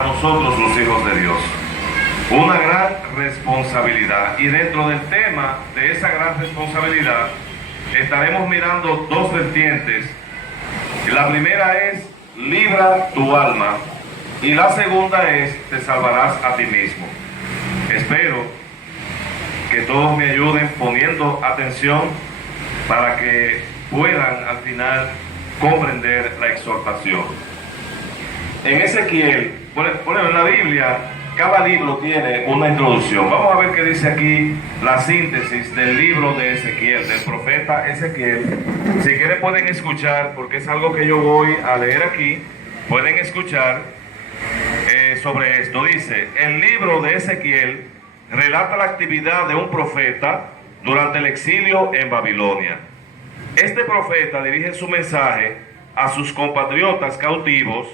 Nosotros los hijos de Dios, una gran responsabilidad, y dentro del tema de esa gran responsabilidad estaremos mirando dos vertientes. La primera es libra tu alma y la segunda es te salvarás a ti mismo. Espero que todos me ayuden poniendo atención para que puedan al final comprender la exhortación. En Ezequiel, bueno, en la Biblia, cada libro tiene una introducción. Vamos a ver qué dice aquí la síntesis del libro de Ezequiel, del profeta Ezequiel. Si quieren pueden escuchar, porque es algo que yo voy a leer aquí. Pueden escuchar sobre esto. Dice, el libro de Ezequiel relata la actividad de un profeta durante el exilio en Babilonia. Este profeta dirige su mensaje a sus compatriotas cautivos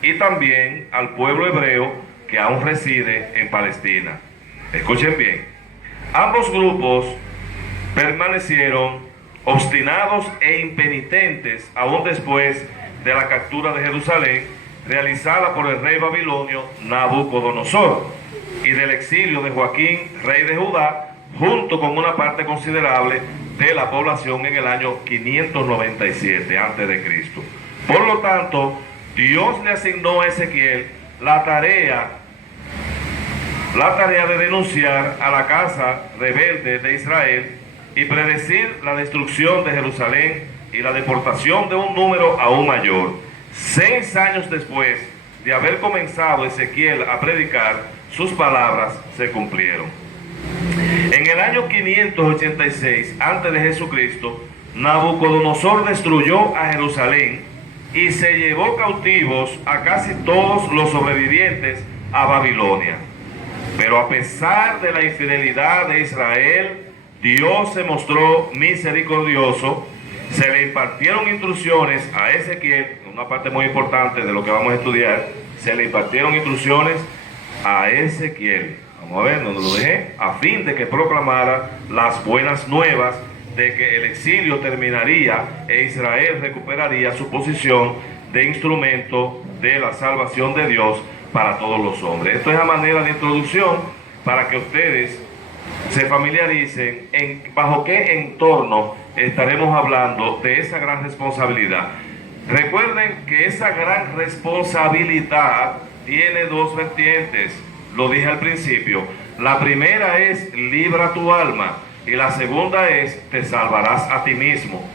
y también al pueblo hebreo que aún reside en Palestina. Escuchen bien, ambos grupos permanecieron obstinados e impenitentes aún después de la captura de Jerusalén realizada por el rey babilonio Nabucodonosor y del exilio de Joaquín, rey de Judá, junto con una parte considerable de la población en el año 597 a.C. Por lo tanto, Dios le asignó a Ezequiel la tarea de denunciar a la casa rebelde de Israel y predecir la destrucción de Jerusalén y la deportación de un número aún mayor. 6 años después de haber comenzado Ezequiel a predicar, sus palabras se cumplieron. En el año 586 antes de Jesucristo, Nabucodonosor destruyó a Jerusalén y se llevó cautivos a casi todos los sobrevivientes a Babilonia. Pero a pesar de la infidelidad de Israel, Dios se mostró misericordioso. Se le impartieron instrucciones a Ezequiel, una parte muy importante de lo que vamos a estudiar. Se le impartieron instrucciones a Ezequiel, vamos a ver dónde lo dejé, a fin de que proclamara las buenas nuevas de que el exilio terminaría e Israel recuperaría su posición de instrumento de la salvación de Dios para todos los hombres. Esto es a manera de introducción para que ustedes se familiaricen bajo qué entorno estaremos hablando de esa gran responsabilidad. Recuerden que esa gran responsabilidad tiene dos vertientes, lo dije al principio. La primera es libra tu alma y la segunda es te salvarás a ti mismo.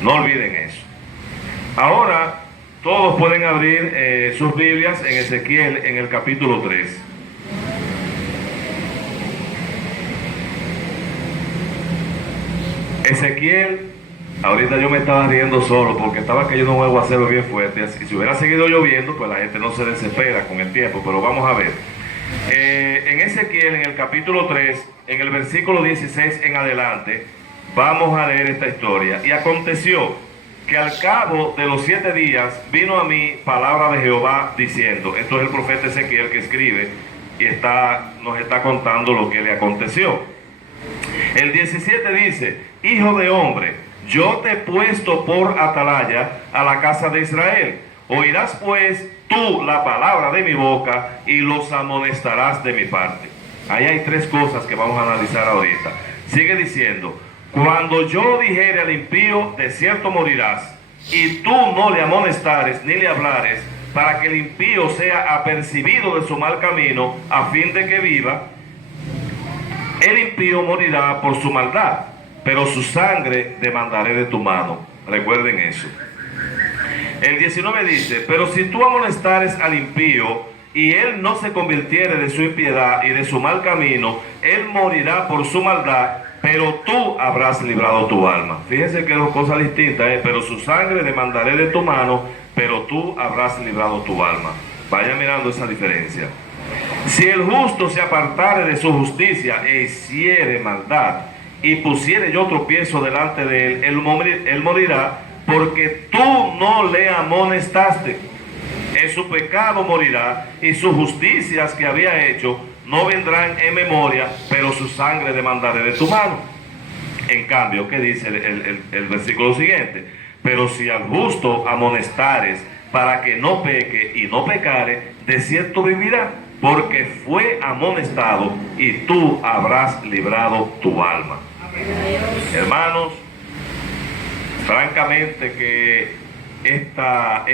No olviden eso. Ahora todos pueden abrir sus Biblias en Ezequiel en el capítulo 3. Ezequiel, ahorita yo me estaba riendo solo porque estaba cayendo un aguacero bien fuerte, y si hubiera seguido lloviendo pues la gente no se desespera con el tiempo, pero vamos a ver. En Ezequiel, en el capítulo 3, en el versículo 16 en adelante, vamos a leer esta historia. Y aconteció que al cabo de los 7 días vino a mí palabra de Jehová diciendo, esto es el profeta Ezequiel que escribe y nos está contando lo que le aconteció. El 17 dice, hijo de hombre, yo te he puesto por atalaya a la casa de Israel. Oirás pues tú la palabra de mi boca y los amonestarás de mi parte. Ahí hay 3 cosas que vamos a analizar ahorita. Sigue diciendo, cuando yo dijere al impío, de cierto morirás, y tú no le amonestares ni le hablares, para que el impío sea apercibido de su mal camino, a fin de que viva, el impío morirá por su maldad, pero su sangre demandaré de tu mano. Recuerden eso. El 19 dice, pero si tú amonestares al impío, y él no se convirtiere de su impiedad y de su mal camino, él morirá por su maldad, pero tú habrás librado tu alma. Fíjense que dos cosas distintas, pero su sangre demandaré de tu mano, pero tú habrás librado tu alma. Vaya mirando esa diferencia. Si el justo se apartare de su justicia e hiciere maldad, y pusiere yo tropiezo delante de él, él morirá, porque tú no le amonestaste. En su pecado morirá, y sus justicias que había hecho no vendrán en memoria, pero su sangre demandaré de tu mano. En cambio, ¿qué dice el versículo siguiente? Pero si al justo amonestares para que no peque y no pecare, de cierto vivirá, porque fue amonestado y tú habrás librado tu alma. Hermanos, francamente que esta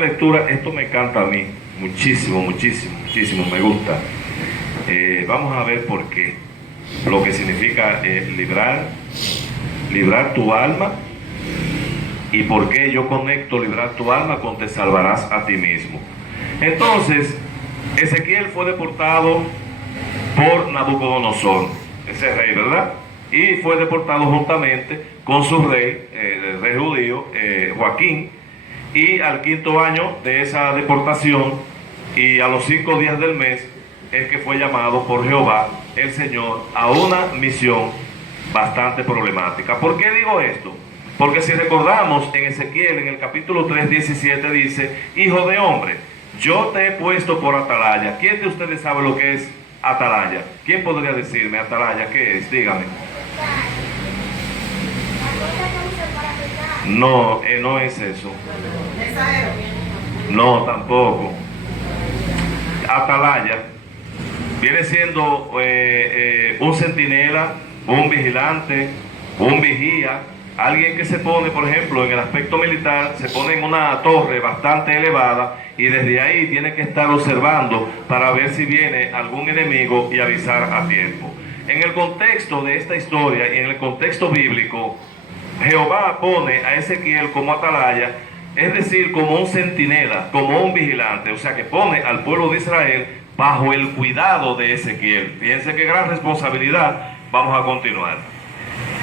lectura, esto me encanta a mí, muchísimo, muchísimo, muchísimo, me gusta. Vamos a ver por qué, lo que significa librar tu alma, y por qué yo conecto librar tu alma con te salvarás a ti mismo. Entonces, Ezequiel fue deportado por Nabucodonosor, ese rey, ¿verdad? Y fue deportado juntamente con su rey, el rey judío, Joaquín, y al 5.º año de esa deportación y a los 5 días del mes es que fue llamado por Jehová, el Señor, a una misión bastante problemática. ¿Por qué digo esto? Porque si recordamos en Ezequiel, en el capítulo 3, 17, dice: hijo de hombre, yo te he puesto por atalaya. ¿Quién de ustedes sabe lo que es atalaya? ¿Quién podría decirme atalaya qué es? Dígame. No, no es eso. No, tampoco. Atalaya viene siendo un centinela, un vigilante, un vigía, alguien que se pone, por ejemplo, en el aspecto militar, se pone en una torre bastante elevada y desde ahí tiene que estar observando para ver si viene algún enemigo y avisar a tiempo. En el contexto de esta historia y en el contexto bíblico, Jehová pone a Ezequiel como atalaya, es decir, como un centinela, como un vigilante, o sea que pone al pueblo de Israel bajo el cuidado de Ezequiel. Fíjense qué gran responsabilidad. Vamos a continuar.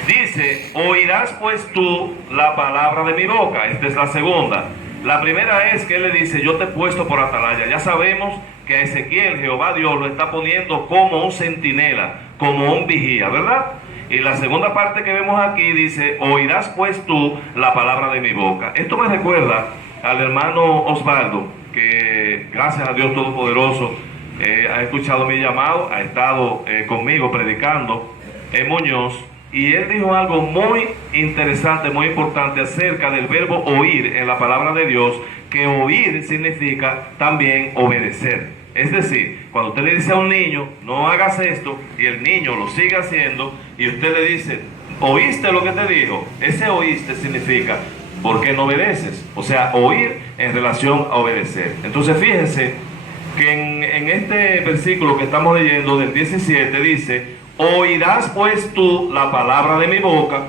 Dice: oirás pues tú la palabra de mi boca. Esta es la segunda. La primera es que él le dice: yo te he puesto por atalaya. Ya sabemos que a Ezequiel Jehová Dios lo está poniendo como un centinela, como un vigía, ¿verdad? Y la segunda parte que vemos aquí dice: oirás pues tú la palabra de mi boca. Esto me recuerda al hermano Osvaldo, que gracias a Dios Todopoderoso ha escuchado mi llamado, ha estado conmigo predicando en Muñoz, y él dijo algo muy interesante, muy importante acerca del verbo oír en la palabra de Dios, que oír significa también obedecer. Es decir, cuando usted le dice a un niño: no hagas esto, y el niño lo sigue haciendo, y usted le dice: ¿oíste lo que te dijo? Ese oíste significa: ¿por qué no obedeces? O sea, oír en relación a obedecer. Entonces fíjense que en este versículo que estamos leyendo del 17 dice: oirás pues tú la palabra de mi boca,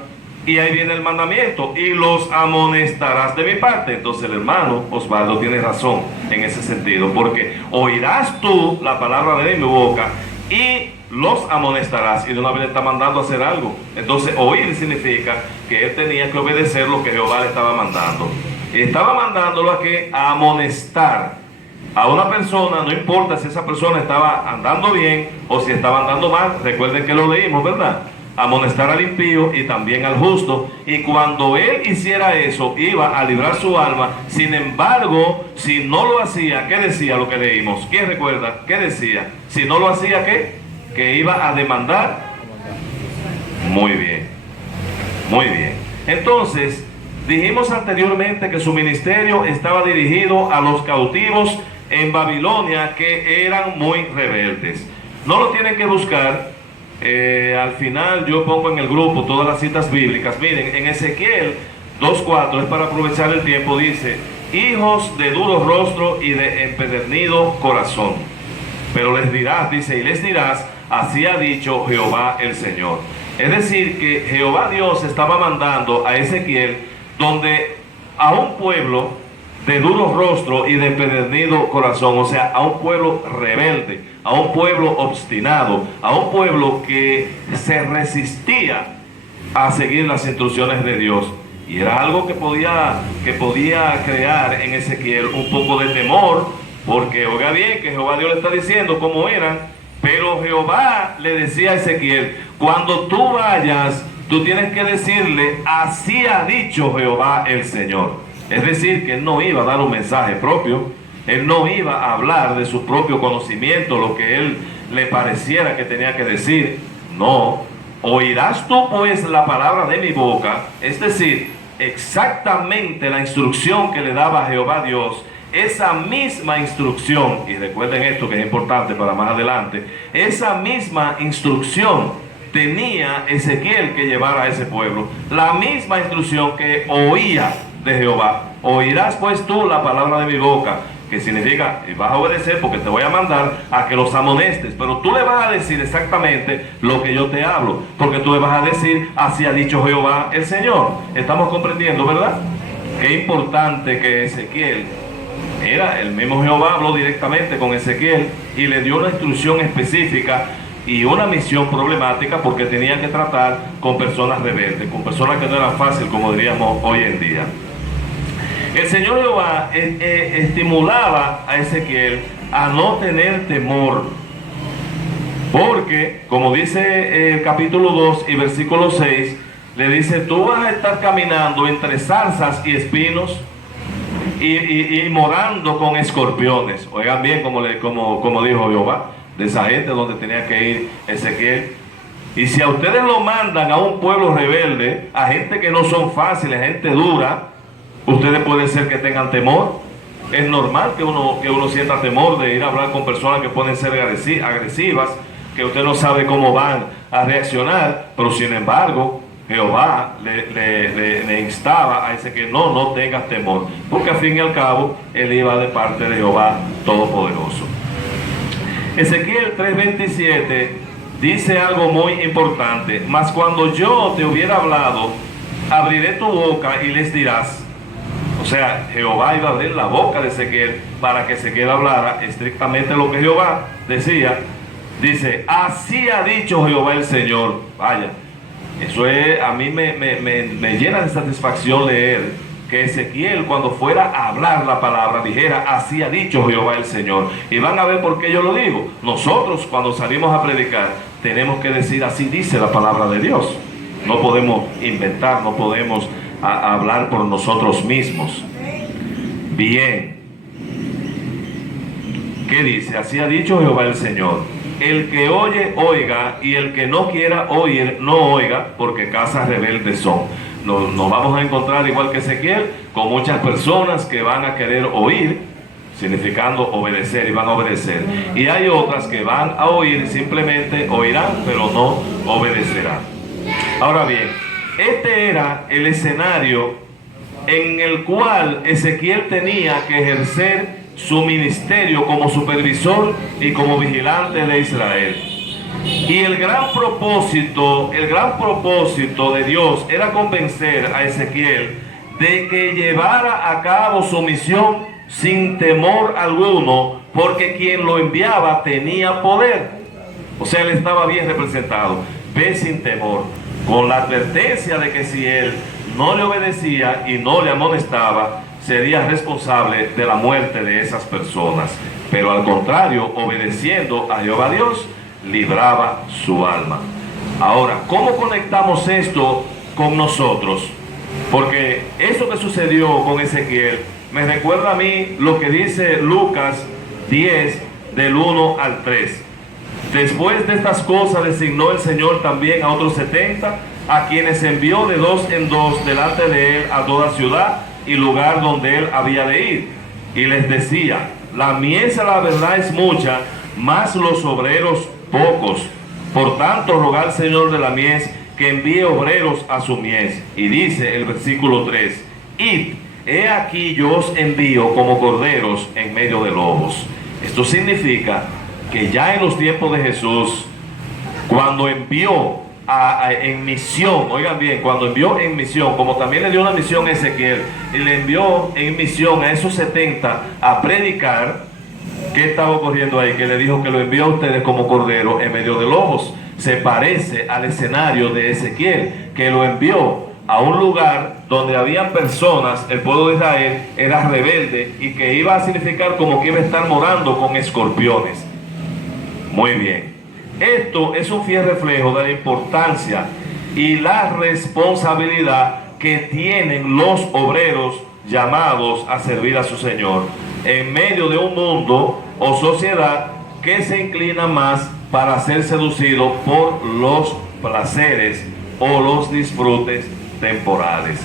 y ahí viene el mandamiento: y los amonestarás de mi parte. Entonces el hermano Osvaldo tiene razón en ese sentido, porque oirás tú la palabra de mi boca y los amonestarás, y de una vez le está mandando a hacer algo. Entonces oír significa que él tenía que obedecer lo que Jehová le estaba mandando, y estaba mandándolo a amonestar a una persona, no importa si esa persona estaba andando bien o si estaba andando mal. Recuerden que lo leímos, ¿verdad? Amonestar al impío y también al justo, y cuando él hiciera eso iba a librar su alma. Sin embargo, si no lo hacía, ¿qué decía lo que leímos? ¿Quién recuerda? ¿Qué decía? Si no lo hacía, ¿qué? Que iba a demandar. Muy bien, muy bien. Entonces, dijimos anteriormente que su ministerio estaba dirigido a los cautivos en Babilonia, que eran muy rebeldes. No lo tienen que buscar. Al final yo pongo en el grupo todas las citas bíblicas. Miren, en Ezequiel 2:4, es para aprovechar el tiempo, dice: hijos de duro rostro y de empedernido corazón. Pero les dirás, dice, y les dirás: así ha dicho Jehová el Señor. Es decir, que Jehová Dios estaba mandando a Ezequiel donde a un pueblo de duro rostro y de empedernido corazón, o sea, a un pueblo rebelde, a un pueblo obstinado, a un pueblo que se resistía a seguir las instrucciones de Dios. Y era algo que podía crear en Ezequiel un poco de temor, porque oiga bien que Jehová Dios le está diciendo cómo eran, pero Jehová le decía a Ezequiel: cuando tú vayas, tú tienes que decirle: así ha dicho Jehová el Señor. Es decir, que él no iba a dar un mensaje propio, él no iba a hablar de su propio conocimiento, lo que él le pareciera que tenía que decir. No, oirás tú pues la palabra de mi boca. Es decir, exactamente la instrucción que le daba Jehová Dios, esa misma instrucción, y recuerden esto que es importante para más adelante, esa misma instrucción tenía Ezequiel que llevar a ese pueblo, la misma instrucción que oía de Jehová. Oirás pues tú la palabra de mi boca, que significa, y vas a obedecer porque te voy a mandar a que los amonestes, pero tú le vas a decir exactamente lo que yo te hablo, porque tú le vas a decir, así ha dicho Jehová el Señor. Estamos comprendiendo, ¿verdad? Qué importante que Ezequiel, era el mismo Jehová, habló directamente con Ezequiel y le dio una instrucción específica y una misión problemática, porque tenía que tratar con personas rebeldes, con personas que no eran fáciles, como diríamos hoy en día. El Señor Jehová estimulaba a Ezequiel a no tener temor, porque, como dice el capítulo 2 y versículo 6, le dice, tú vas a estar caminando entre zarzas y espinos y morando con escorpiones. Oigan bien como dijo Jehová, de esa gente donde tenía que ir Ezequiel. Y si a ustedes lo mandan a un pueblo rebelde, a gente que no son fáciles, gente dura, ustedes puede ser que tengan temor. Es normal que uno sienta temor de ir a hablar con personas que pueden ser agresivas, que usted no sabe cómo van a reaccionar, pero sin embargo Jehová le instaba a ese que no tengas temor, porque al fin y al cabo él iba de parte de Jehová Todopoderoso. Ezequiel 3:27 dice algo muy importante: mas cuando yo te hubiera hablado, abriré tu boca y les dirás. O sea, Jehová iba a abrir la boca de Ezequiel para que Ezequiel hablara estrictamente lo que Jehová decía. Dice, así ha dicho Jehová el Señor. Vaya, eso es, a mí me llena de satisfacción leer que Ezequiel, cuando fuera a hablar la palabra, dijera, así ha dicho Jehová el Señor. Y van a ver por qué yo lo digo. Nosotros, cuando salimos a predicar, tenemos que decir, así dice la palabra de Dios. No podemos inventar, no podemos hablar por nosotros mismos. Bien. ¿Qué dice? Así ha dicho Jehová el Señor. El que oye, oiga, y el que no quiera oír, no oiga, porque casas rebeldes son. Nos vamos a encontrar, igual que Ezequiel, con muchas personas que van a querer oír, significando obedecer, y van a obedecer. Y hay otras que van a oír, simplemente oirán, pero no obedecerán. Ahora bien, este era el escenario en el cual Ezequiel tenía que ejercer su ministerio como supervisor y como vigilante de Israel. Y el gran propósito de Dios era convencer a Ezequiel de que llevara a cabo su misión sin temor alguno, porque quien lo enviaba tenía poder. O sea, él estaba bien representado. Ve sin temor, con la advertencia de que si él no le obedecía y no le amonestaba, sería responsable de la muerte de esas personas. Pero al contrario, obedeciendo a Jehová Dios, libraba su alma. Ahora, ¿cómo conectamos esto con nosotros? Porque eso que sucedió con Ezequiel me recuerda a mí lo que dice Lucas 10, del 1 al 3. Después de estas cosas designó el Señor también a otros 70, a quienes envió de dos en dos delante de él a toda ciudad y lugar donde él había de ir. Y les decía, la mies a la verdad es mucha, mas los obreros pocos. Por tanto, rogad al Señor de la mies que envíe obreros a su mies. Y dice el versículo 3, id, he aquí yo os envío como corderos en medio de lobos. Esto significa que ya en los tiempos de Jesús, cuando envió en misión, oigan bien, cuando envió en misión, como también le dio una misión a Ezequiel, y le envió en misión a esos 70 a predicar, ¿qué estaba ocurriendo ahí? Que le dijo que lo envió a ustedes como cordero en medio de lobos. Se parece al escenario de Ezequiel, que lo envió a un lugar donde habían personas, el pueblo de Israel era rebelde, y que iba a significar como que iba a estar morando con escorpiones. Muy bien. Esto es un fiel reflejo de la importancia y la responsabilidad que tienen los obreros llamados a servir a su Señor en medio de un mundo o sociedad que se inclina más para ser seducido por los placeres o los disfrutes temporales.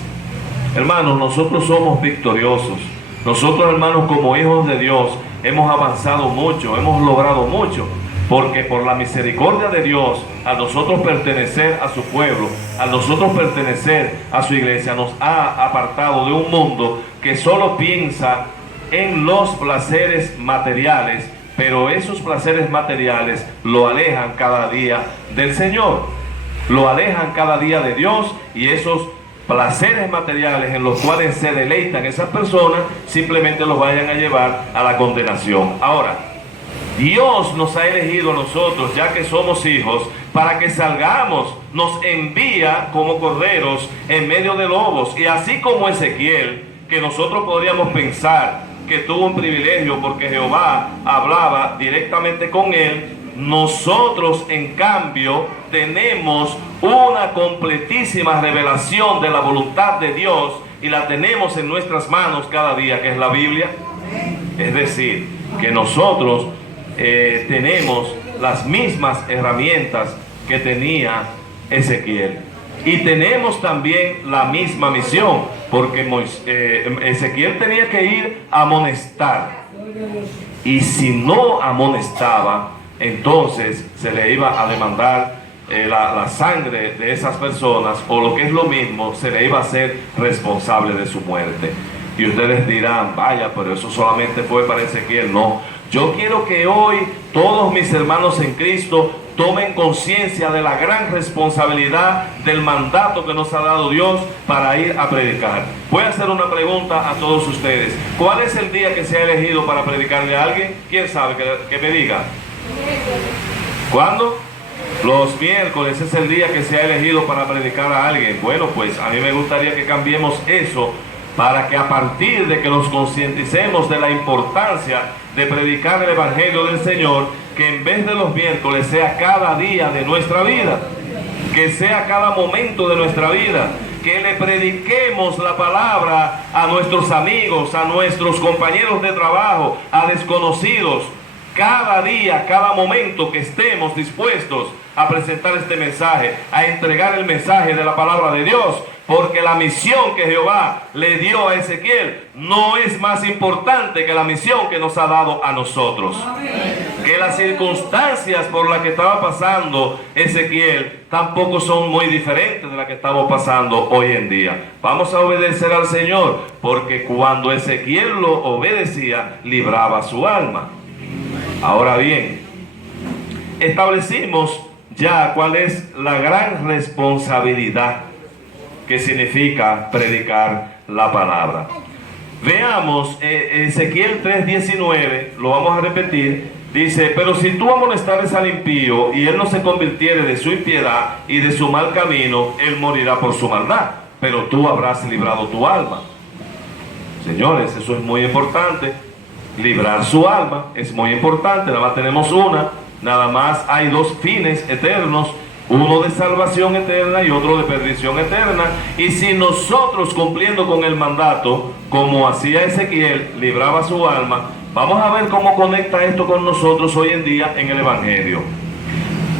Hermanos, nosotros somos victoriosos. Nosotros, hermanos, como hijos de Dios, hemos avanzado mucho, hemos logrado mucho, porque por la misericordia de Dios, a nosotros pertenecer a su pueblo, a nosotros pertenecer a su iglesia, nos ha apartado de un mundo que solo piensa en los placeres materiales, pero esos placeres materiales lo alejan cada día del Señor, lo alejan cada día de Dios, y esos placeres materiales en los cuales se deleitan esas personas simplemente los vayan a llevar a la condenación. Ahora, Dios nos ha elegido a nosotros, ya que somos hijos, para que salgamos. Nos envía como corderos en medio de lobos. Y así como Ezequiel, que nosotros podríamos pensar que tuvo un privilegio porque Jehová hablaba directamente con él, nosotros en cambio tenemos una completísima revelación de la voluntad de Dios, y la tenemos en nuestras manos cada día, que es la Biblia. Es decir, que nosotros tenemos las mismas herramientas que tenía Ezequiel, y tenemos también la misma misión, porque Ezequiel tenía que ir a amonestar, y si no amonestaba, entonces se le iba a demandar la sangre de esas personas, o lo que es lo mismo, se le iba a hacer responsable de su muerte. Y ustedes dirán, vaya, pero eso solamente fue para Ezequiel. No, yo quiero que hoy todos mis hermanos en Cristo tomen conciencia de la gran responsabilidad del mandato que nos ha dado Dios para ir a predicar. Voy a hacer una pregunta a todos ustedes. ¿Cuál es el día que se ha elegido para predicarle a alguien? ¿Quién sabe? Que me diga. ¿Cuándo? Los miércoles es el día que se ha elegido para predicar a alguien. Bueno, pues a mí me gustaría que cambiemos eso, para que a partir de que nos concienticemos de la importancia de predicar el Evangelio del Señor, que en vez de los miércoles sea cada día de nuestra vida, que sea cada momento de nuestra vida, que le prediquemos la palabra a nuestros amigos, a nuestros compañeros de trabajo, a desconocidos, cada día, cada momento, que estemos dispuestos a presentar este mensaje, a entregar el mensaje de la palabra de Dios, porque la misión que Jehová le dio a Ezequiel no es más importante que la misión que nos ha dado a nosotros. Que las circunstancias por las que estaba pasando Ezequiel tampoco son muy diferentes de las que estamos pasando hoy en día. Vamos a obedecer al Señor, porque cuando Ezequiel lo obedecía, libraba su alma. Ahora bien, establecimos ya cuál es la gran responsabilidad que significa predicar la palabra. Veamos Ezequiel 3:19, lo vamos a repetir. Dice: pero si tú amonestares al impío y él no se convirtiere de su impiedad y de su mal camino, él morirá por su maldad, pero tú habrás librado tu alma. Señores, eso es muy importante. Librar su alma es muy importante. Nada más tenemos una, nada más hay dos fines eternos, uno de salvación eterna y otro de perdición eterna. Y si nosotros, cumpliendo con el mandato, como hacía Ezequiel, libraba su alma, vamos a ver cómo conecta esto con nosotros hoy en día en el Evangelio.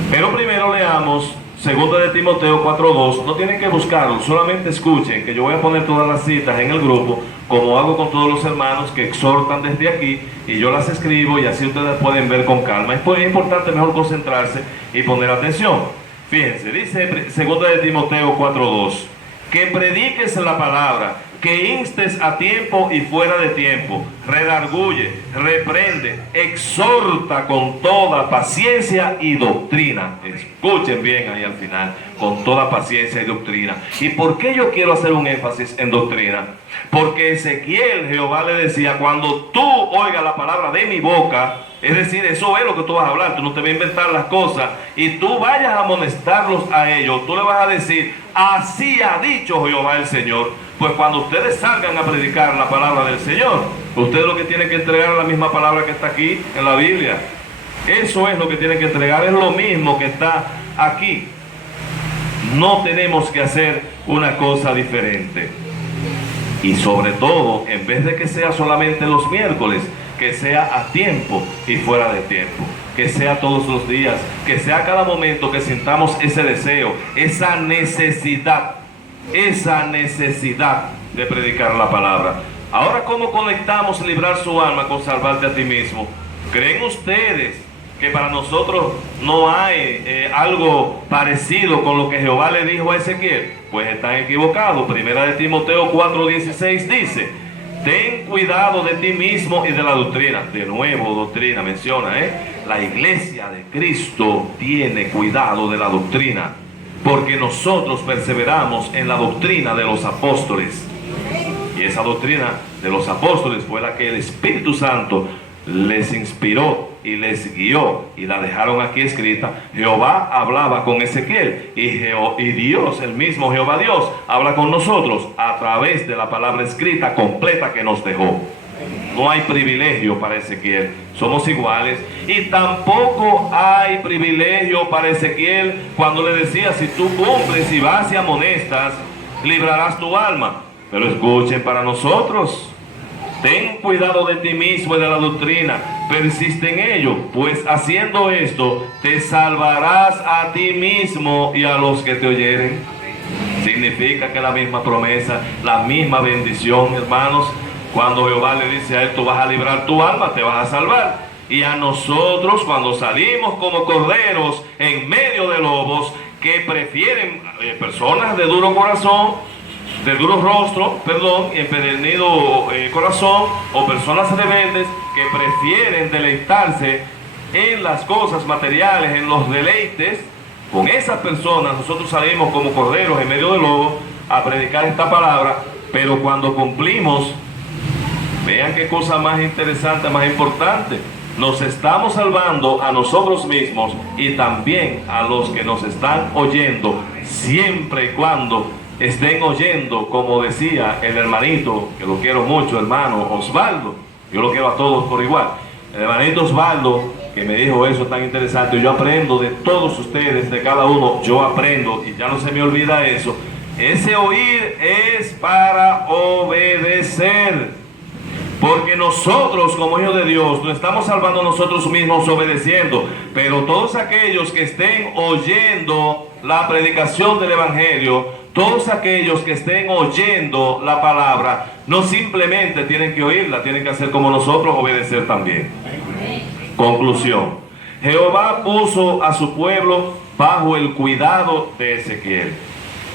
Pero primero leamos 2 de Timoteo 4:2. No tienen que buscarlo, solamente escuchen, que yo voy a poner todas las citas en el grupo, como hago con todos los hermanos que exhortan desde aquí, y yo las escribo, y así ustedes pueden ver con calma. Es importante mejor concentrarse y poner atención. Fíjense, dice 2 de Timoteo 4:2, que prediques la palabra, que instes a tiempo y fuera de tiempo, redarguye, reprende, exhorta con toda paciencia y doctrina. Escuchen bien ahí al final, con toda paciencia y doctrina. ¿Y por qué yo quiero hacer un énfasis en doctrina? Porque Ezequiel, Jehová le decía: cuando tú oigas la palabra de mi boca, es decir, eso es lo que tú vas a hablar, tú no te vas a inventar las cosas, y tú vayas a amonestarlos a ellos, tú le vas a decir: así ha dicho Jehová el Señor. Pues cuando ustedes salgan a predicar la palabra del Señor, ustedes lo que tienen que entregar es la misma palabra que está aquí en la Biblia. Eso es lo que tienen que entregar, es lo mismo que está aquí. No tenemos que hacer una cosa diferente. Y sobre todo, en vez de que sea solamente los miércoles, que sea a tiempo y fuera de tiempo, que sea todos los días, que sea cada momento que sintamos ese deseo, esa necesidad esa necesidad de predicar la palabra. Ahora, ¿cómo conectamos librar su alma con salvarte a ti mismo? ¿Creen ustedes que para nosotros no hay algo parecido con lo que Jehová le dijo a Ezequiel? Pues están equivocados. Primera de Timoteo 4:16 dice: ten cuidado de ti mismo y de la doctrina. De nuevo, doctrina menciona, la iglesia de Cristo tiene cuidado de la doctrina, porque nosotros perseveramos en la doctrina de los apóstoles. Y esa doctrina de los apóstoles fue la que el Espíritu Santo les inspiró y les guió, y la dejaron aquí escrita. Jehová hablaba con Ezequiel, y Dios, el mismo Jehová Dios, habla con nosotros a través de la palabra escrita completa que nos dejó. No hay privilegio para Ezequiel, somos iguales. Y tampoco hay privilegio para Ezequiel cuando le decía: si tú cumples y vas y amonestas, librarás tu alma. Pero escuchen, para nosotros: ten cuidado de ti mismo y de la doctrina, persiste en ello, pues haciendo esto te salvarás a ti mismo y a los que te oyeren. Significa que la misma promesa, la misma bendición, hermanos, cuando Jehová le dice a él: tú vas a librar tu alma, te vas a salvar. Y a nosotros, cuando salimos como corderos en medio de lobos, que prefieren personas de duro corazón, de duro rostro, y empedernido corazón, o personas rebeldes que prefieren deleitarse en las cosas materiales, en los deleites, con esas personas nosotros salimos como corderos en medio de lobos a predicar esta palabra. Pero cuando cumplimos, vean qué cosa más interesante, más importante: nos estamos salvando a nosotros mismos y también a los que nos están oyendo, siempre y cuando estén oyendo, como decía el hermanito, que lo quiero mucho, hermano Osvaldo. Yo lo quiero a todos por igual. El hermanito Osvaldo, que me dijo eso tan interesante. Yo aprendo de todos ustedes, de cada uno. Yo aprendo, y ya no se me olvida eso. Ese oír es para obedecer. Porque nosotros, como hijos de Dios, nos estamos salvando nosotros mismos obedeciendo. Pero todos aquellos que estén oyendo la predicación del Evangelio, todos aquellos que estén oyendo la palabra, no simplemente tienen que oírla, tienen que hacer como nosotros, obedecer también. Conclusión: Jehová puso a su pueblo bajo el cuidado de Ezequiel.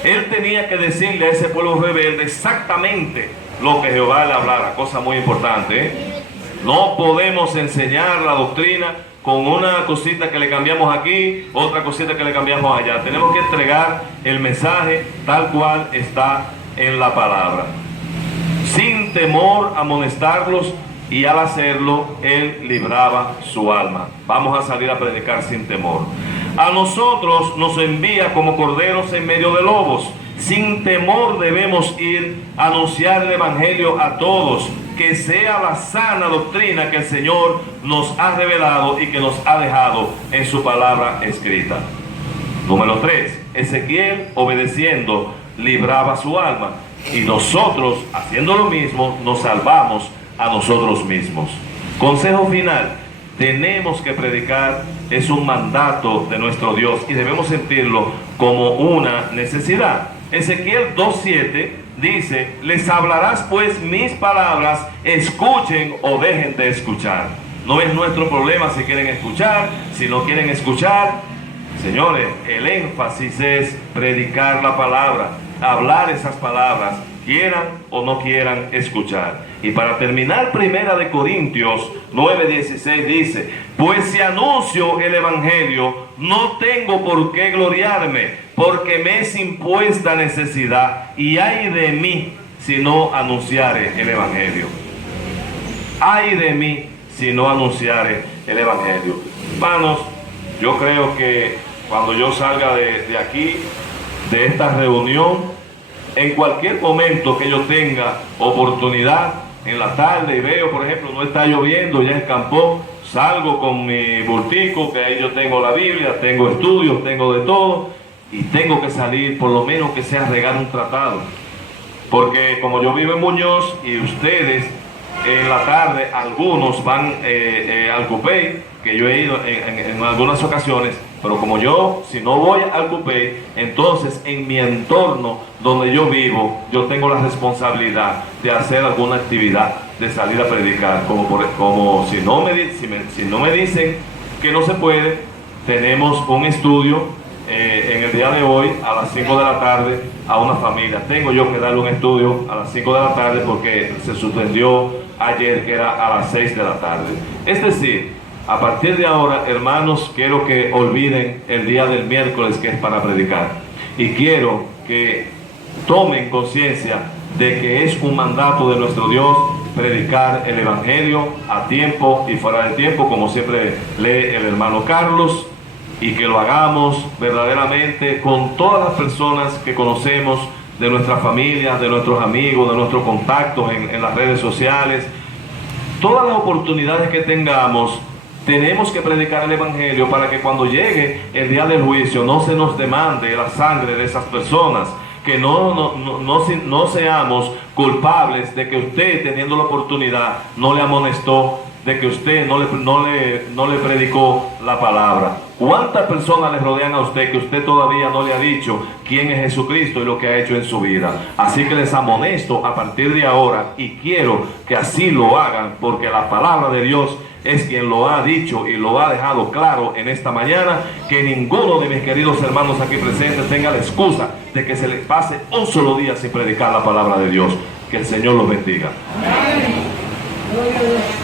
Él tenía que decirle a ese pueblo rebelde exactamente lo que Jehová le hablara. Cosa muy importante, No podemos enseñar la doctrina con una cosita que le cambiamos aquí, otra cosita que le cambiamos allá. Tenemos que entregar el mensaje tal cual está en la palabra, sin temor, amonestarlos, y al hacerlo él libraba su alma. Vamos a salir a predicar sin temor. A nosotros nos envía como corderos en medio de lobos. Sin temor debemos ir a anunciar el evangelio a todos, que sea la sana doctrina que el Señor nos ha revelado y que nos ha dejado en su palabra escrita. Número 3. Ezequiel, obedeciendo, libraba su alma, y nosotros, haciendo lo mismo, nos salvamos a nosotros mismos. Consejo final: tenemos que predicar, es un mandato de nuestro Dios y debemos sentirlo como una necesidad. Ezequiel 2:7 dice: les hablarás pues mis palabras, escuchen o dejen de escuchar. No es nuestro problema si quieren escuchar, si no quieren escuchar. Señores, el énfasis es predicar la palabra, hablar esas palabras, quieran o no quieran escuchar. Y para terminar, Primera de Corintios 9:16 dice: pues si anuncio el evangelio, no tengo por qué gloriarme, porque me es impuesta necesidad, y ay de mí si no anunciare el evangelio. Ay de mí si no anunciare el evangelio. Hermanos, yo creo que cuando yo salga de aquí, de esta reunión, en cualquier momento que yo tenga oportunidad, en la tarde, y veo, por ejemplo, no está lloviendo, ya escampó, salgo con mi bultico, que ahí yo tengo la Biblia, tengo estudios, tengo de todo, y tengo que salir, por lo menos que sea regar un tratado. Porque como yo vivo en Muñoz y ustedes en la tarde algunos van al Cupey, que yo he ido en algunas ocasiones, pero como yo, si no voy al Cupey, entonces en mi entorno donde yo vivo, yo tengo la responsabilidad de hacer alguna actividad, de salir a predicar, como si no me dicen que no se puede, tenemos un estudio en el día de hoy a las 5 de la tarde a una familia. Tengo yo que darle un estudio a las 5 de la tarde porque se suspendió ayer, que era a las 6 de la tarde. Es decir, a partir de ahora, hermanos, quiero que olviden el día del miércoles, que es para predicar, y quiero que tomen conciencia de que es un mandato de nuestro Dios predicar el Evangelio a tiempo y fuera de tiempo, como siempre lee el hermano Carlos, y que lo hagamos verdaderamente con todas las personas que conocemos, de nuestra familia, de nuestros amigos, de nuestros contactos en las redes sociales. Todas las oportunidades que tengamos, tenemos que predicar el Evangelio para que cuando llegue el día del juicio no se nos demande la sangre de esas personas, que no seamos culpables de que usted, teniendo la oportunidad, no le amonestó, de que usted no le predicó la palabra. ¿Cuántas personas le rodean a usted que usted todavía no le ha dicho quién es Jesucristo y lo que ha hecho en su vida? Así que les amonesto a partir de ahora, y quiero que así lo hagan, porque la palabra de Dios es quien lo ha dicho y lo ha dejado claro en esta mañana, que ninguno de mis queridos hermanos aquí presentes tenga la excusa de que se les pase un solo día sin predicar la palabra de Dios. Que el Señor los bendiga.